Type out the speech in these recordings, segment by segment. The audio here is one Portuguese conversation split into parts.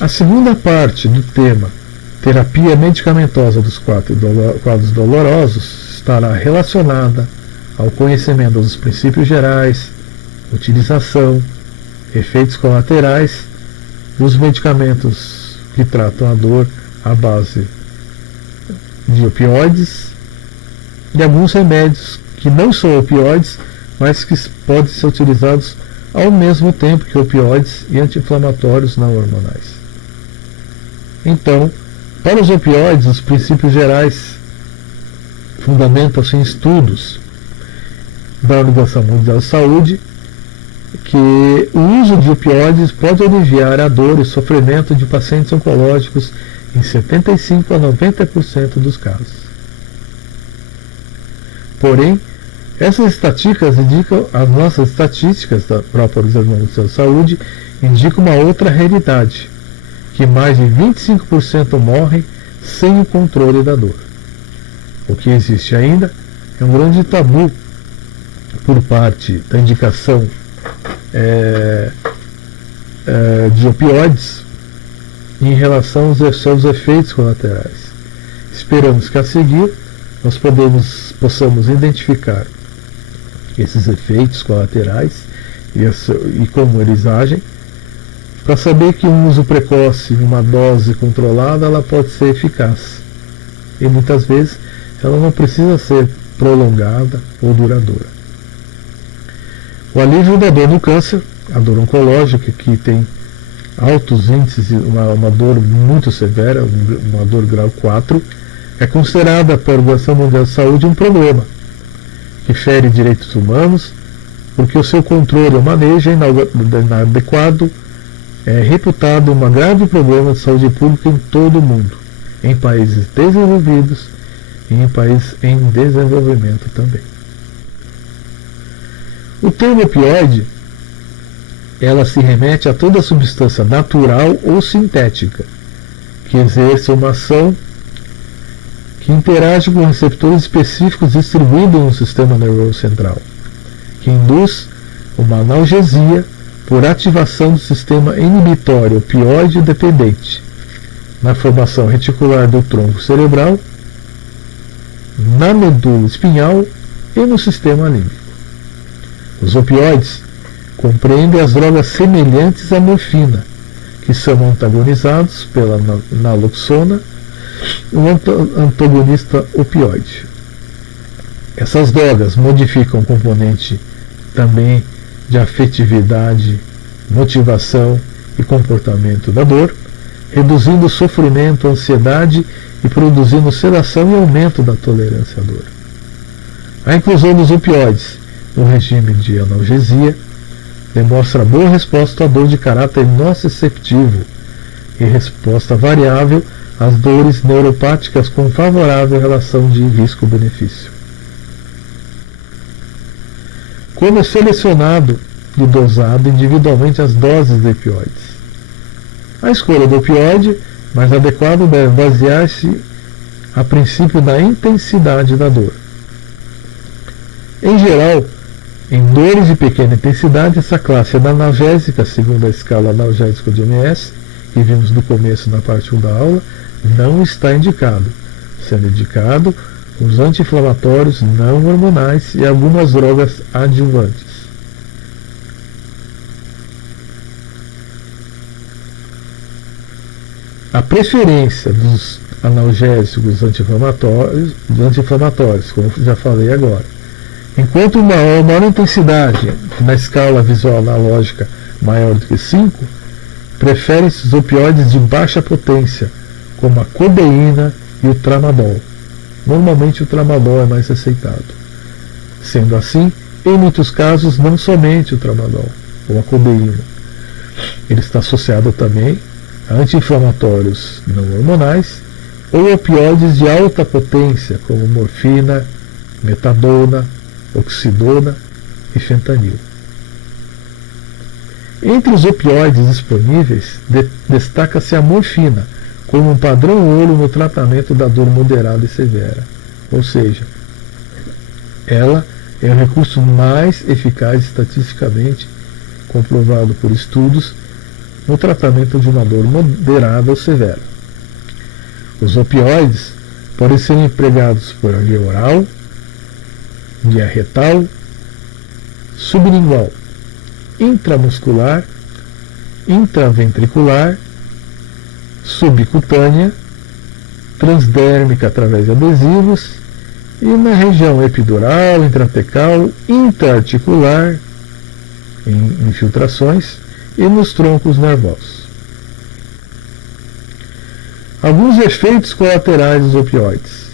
A segunda parte do tema, terapia medicamentosa dos quadros dolorosos, estará relacionada ao conhecimento dos princípios gerais, utilização, efeitos colaterais dos medicamentos que tratam a dor à base de opioides e alguns remédios que não são opioides, mas que podem ser utilizados ao mesmo tempo que opioides e anti-inflamatórios não hormonais. Então, para os opioides, os princípios gerais fundamentam-se em estudos da Organização Mundial de Saúde que o uso de opioides pode aliviar a dor e sofrimento de pacientes oncológicos em 75% a 90% dos casos. Porém, essas estatísticas indicam, as nossas estatísticas da própria Organização Mundial de Saúde indicam uma outra realidade, que mais de 25% morrem sem o controle da dor. O que existe ainda é um grande tabu por parte da indicação de opioides em relação aos seus efeitos colaterais. Esperamos que a seguir nós possamos identificar esses efeitos colaterais e como eles agem, para saber que um uso precoce e uma dose controlada ela pode ser eficaz. E muitas vezes ela não precisa ser prolongada ou duradoura. O alívio da dor no câncer, a dor oncológica, que tem altos índices, uma dor muito severa, uma dor grau 4, é considerada pela Organização Mundial de Saúde um problema que fere direitos humanos, porque o seu controle ou manejo inadequado é reputado um grave problema de saúde pública em todo o mundo, em países desenvolvidos e em países em desenvolvimento também. O termo opioide, ela se remete a toda substância natural ou sintética que exerce uma ação que interage com receptores específicos distribuídos no sistema nervoso central, que induz uma analgesia por ativação do sistema inibitório opioide dependente, na formação reticular do tronco cerebral, na medula espinhal e no sistema límbico. Os opioides compreendem as drogas semelhantes à morfina, que são antagonizados pela naloxona, um antagonista opioide. Essas drogas modificam o componente também de afetividade, motivação e comportamento da dor, reduzindo o sofrimento, a ansiedade e produzindo sedação e aumento da tolerância à dor. A inclusão dos opioides no regime de analgesia demonstra boa resposta à dor de caráter nociceptivo e resposta variável às dores neuropáticas com favorável relação de risco-benefício. Como é selecionado e dosado individualmente as doses de opioides? A escolha do opioide mais adequado deve basear-se a princípio da intensidade da dor. Em geral, em dores de pequena intensidade, essa classe é da analgésica, segundo a escala analgésica de OMS, que vimos no começo na parte 1 da aula, não está indicado, sendo indicado os anti-inflamatórios não hormonais e algumas drogas adjuvantes. A preferência dos analgésicos anti-inflamatórios, como já falei agora. Enquanto uma maior intensidade na escala visual analógica maior do que 5, preferem-se os opioides de baixa potência, como a codeína e o tramadol. Normalmente o tramadol é mais aceitado. Sendo assim, em muitos casos, não somente o tramadol ou a codeína. Ele está associado também a anti-inflamatórios não hormonais ou opioides de alta potência, como morfina, metadona, oxidona e fentanil. Entre os opioides disponíveis, destaca-se a morfina, como um padrão ouro no tratamento da dor moderada e severa. Ou seja, ela é o recurso mais eficaz estatisticamente comprovado por estudos no tratamento de uma dor moderada ou severa. Os opioides podem ser empregados por via oral, via retal, sublingual, intramuscular, intraventricular, subcutânea, transdérmica através de adesivos e na região epidural, intratecal, intraarticular, em infiltrações e nos troncos nervosos. Alguns efeitos colaterais dos opioides: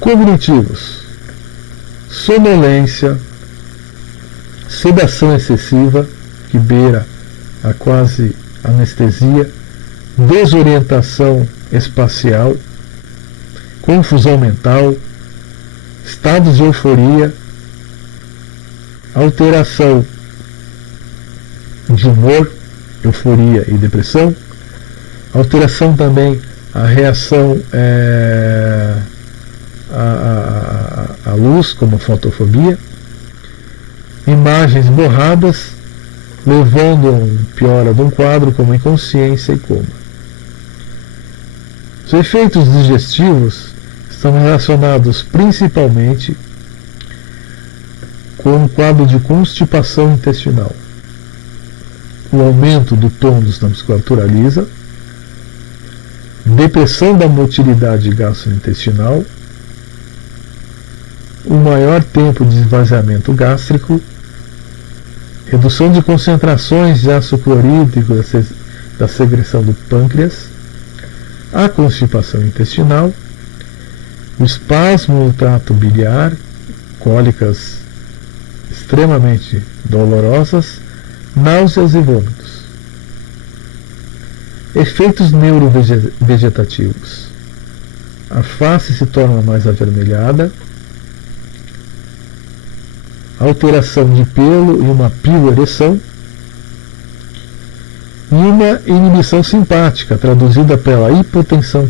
cognitivos, sonolência, sedação excessiva, que beira a quase anestesia, desorientação espacial, confusão mental, estados de euforia, alteração de humor, euforia e depressão, alteração também a reação à luz, como fotofobia, imagens borradas, levando a piora de um quadro como inconsciência e coma. Os efeitos digestivos estão relacionados principalmente com um quadro de constipação intestinal, o aumento do tônus na musculatura lisa, depressão da motilidade gastrointestinal, o maior tempo de esvaziamento gástrico, redução de concentrações de ácido clorídrico da secreção do pâncreas, a constipação intestinal, o espasmo no trato biliar, cólicas extremamente dolorosas, náuseas e vômitos. Efeitos neurovegetativos: a face se torna mais avermelhada, alteração de pelo e uma piloereção, e uma inibição simpática, traduzida pela hipotensão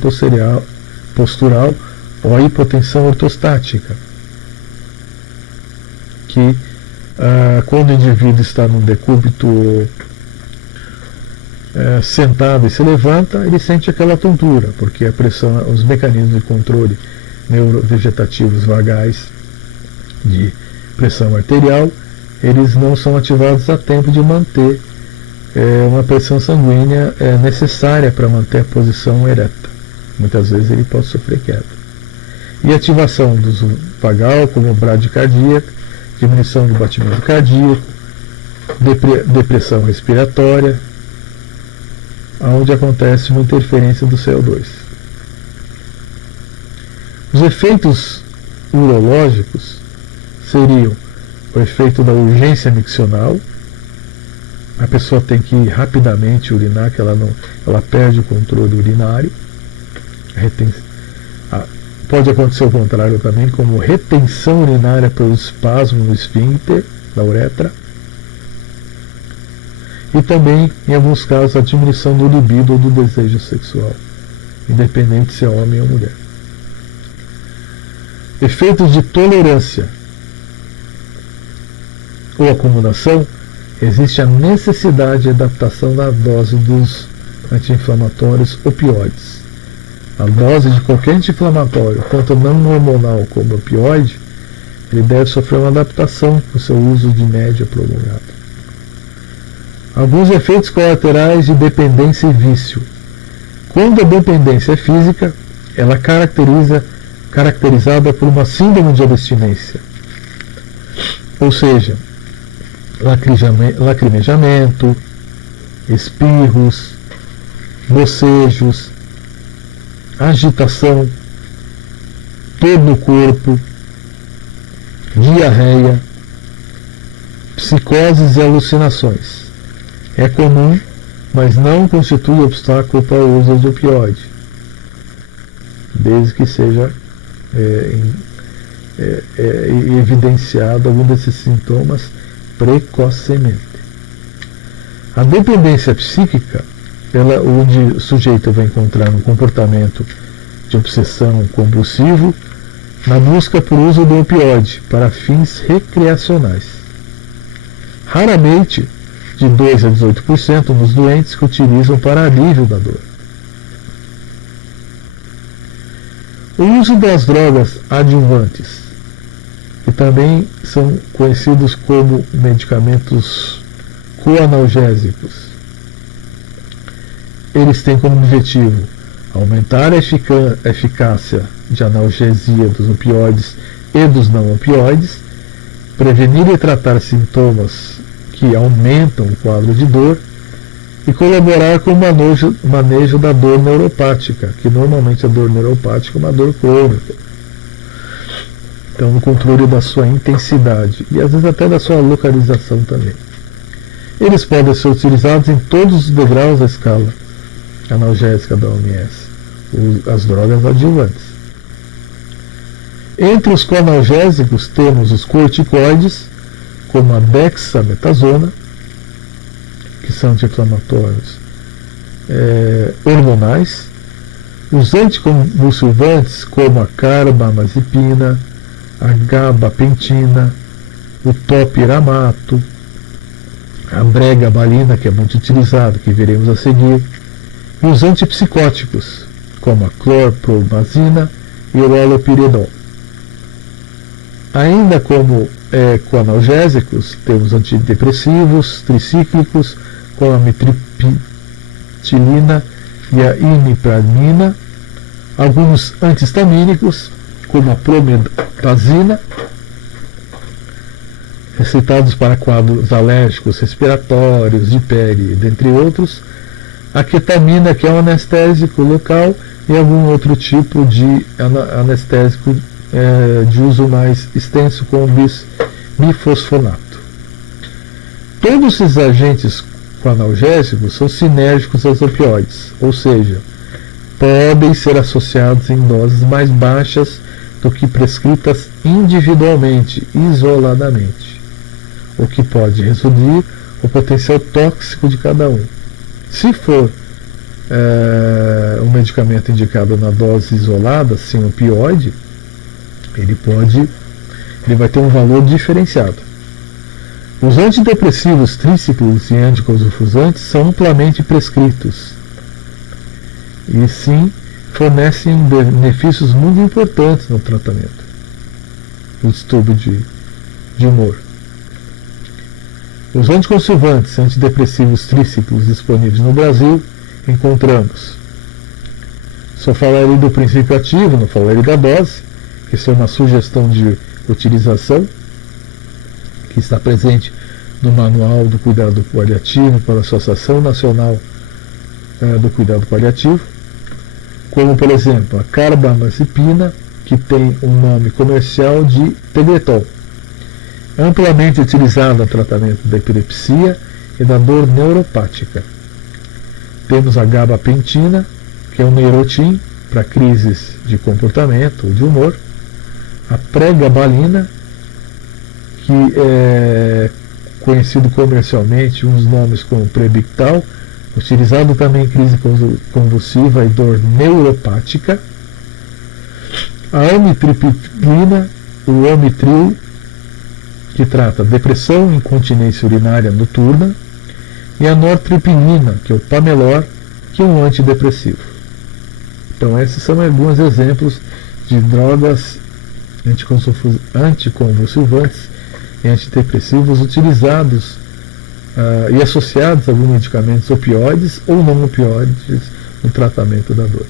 postural ou a hipotensão ortostática, que quando o indivíduo está num decúbito sentado e se levanta, ele sente aquela tontura, porque a pressão, os mecanismos de controle neurovegetativos vagais de pressão arterial, eles não são ativados a tempo de manter uma pressão sanguínea necessária para manter a posição ereta. Muitas vezes ele pode sofrer queda. E ativação do uso vagal, como bradicardia, diminuição do batimento cardíaco, depressão respiratória, onde acontece uma interferência do CO2. Os efeitos urológicos seriam o efeito da urgência miccional. A pessoa tem que ir rapidamente urinar, que ela perde o controle urinário. Pode acontecer o contrário também, como retenção urinária pelo espasmo no esfíncter da uretra. E também, em alguns casos, a diminuição do libido ou do desejo sexual, independente se é homem ou mulher. Efeitos de tolerância ou acumulação: existe a necessidade de adaptação da dose dos anti-inflamatórios opioides. A dose de qualquer anti-inflamatório, tanto não hormonal como opioide, ele deve sofrer uma adaptação com seu uso de média prolongado. Alguns efeitos colaterais de dependência e vício. Quando a dependência é física, ela é caracterizada por uma síndrome de abstinência, ou seja, lacrimejamento, espirros, bocejos, agitação, dor no corpo, diarreia, psicoses e alucinações. É comum, mas não constitui obstáculo para o uso de opioide, desde que seja evidenciado algum desses sintomas precocemente. A dependência psíquica, onde o sujeito vai encontrar um comportamento de obsessão compulsivo na busca por uso do opioide para fins recreacionais. Raramente de 2 a 18% nos doentes que utilizam para alívio da dor. O uso das drogas adjuvantes, que também são conhecidos como medicamentos coanalgésicos, eles têm como objetivo aumentar a eficácia de analgesia dos opioides e dos não opioides, prevenir e tratar sintomas que aumentam o quadro de dor e colaborar com o manejo da dor neuropática, que normalmente a dor neuropática é uma dor crônica. Então, no controle da sua intensidade e às vezes até da sua localização também. Eles podem ser utilizados em todos os degraus da escala analgésica da OMS, as drogas adjuvantes. Entre os coanalgésicos temos os corticoides, como a dexametasona, que são anti-inflamatórios hormonais, os anticonvulsivantes, como a carbamazepina, a gabapentina, o topiramato, a bregabalina, que é muito utilizado, que veremos a seguir, e os antipsicóticos, como a clorpromazina e o haloperidol. Ainda como coanalgésicos, temos antidepressivos tricíclicos, como a mitriptilina e a imipramina, alguns antihistamínicos, como a promethazina, receitados para quadros alérgicos respiratórios, de pele, dentre outros, a ketamina, que é um anestésico local, e algum outro tipo de anestésico de uso mais extenso, como bifosfonato. Todos esses agentes coanalgésicos são sinérgicos aos opioides, ou seja, podem ser associados em doses mais baixas do que prescritas individualmente, isoladamente, o que pode reduzir o potencial tóxico de cada um. Se for um medicamento indicado na dose isolada, sem opioide, ele vai ter um valor diferenciado. Os antidepressivos tricíclicos e anticonvulsivantes são amplamente prescritos e sim fornecem benefícios muito importantes no tratamento do distúrbio de humor. Os anticonvulsivantes e antidepressivos tricíclicos disponíveis no Brasil encontramos. Só falarei do princípio ativo, não falarei da dose, que isso é uma sugestão de utilização que está presente no Manual do Cuidado Paliativo pela Associação Nacional do Cuidado Paliativo, como, por exemplo, a carbamazepina, que tem o nome comercial de Tegretol, amplamente utilizada no tratamento da epilepsia e da dor neuropática. Temos a gabapentina, que é um neurotin para crises de comportamento ou de humor, a pregabalina, que é conhecido comercialmente uns nomes como Prebictal, utilizado também em crise convulsiva e dor neuropática, a amitriptilina, o Omitril, que trata depressão e incontinência urinária noturna, e a nortriptilina, que é o Pamelor, que é um antidepressivo. Então esses são alguns exemplos de drogas anticonvulsivantes e antidepressivos utilizados e associados a alguns medicamentos opioides ou não opioides no tratamento da dor.